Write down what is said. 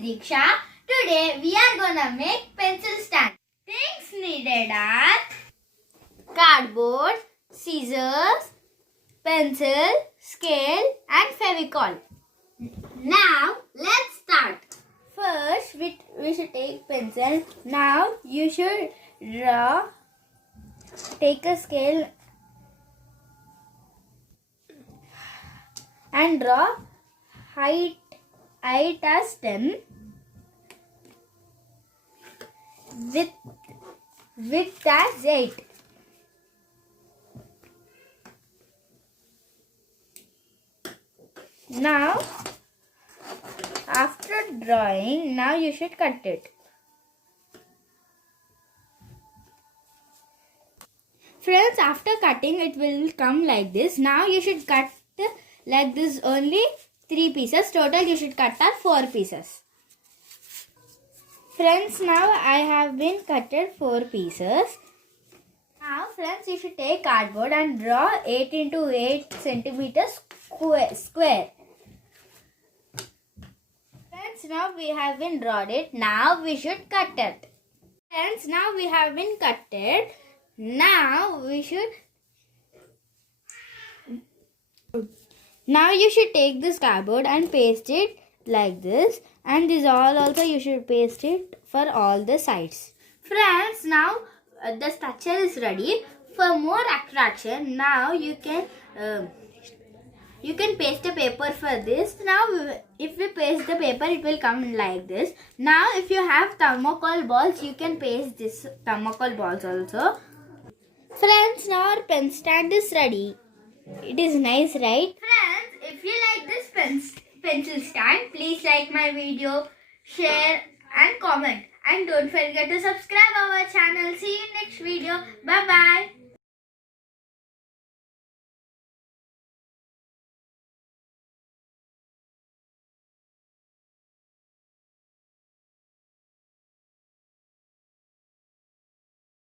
Diksha. Today we are gonna make pencil stand. Things needed are cardboard, scissors, pencil, scale and Fevicol. Now let's start. First we should take pencil. Now you should take a scale and draw height as 10, width as 8. Now after drawing, now you should cut it. Friends, after cutting it will come like this. Now you should cut like this only 3 pieces. Total you should cut are 4 pieces. Friends, now I have been cutted 4 pieces. Now friends, you should take cardboard and draw 8 into 8 centimeters square. Friends, now we have been drawn it. Now we should cut it. Friends, now we have been cutted. Now we should. Now you should take this cardboard and paste it like this, and this all also you should paste it for all the sides. Friends, now the structure is ready. For more attraction, now you can paste a paper for this. Now if we paste the paper, it will come like this. Now if you have thermocol balls, you can paste this thermocol balls also. Friends, now our pen stand is ready. It is nice, right? Friends, if you like this pencil stand, please like my video, share and comment. And don't forget to subscribe our channel. See you next video. Bye bye.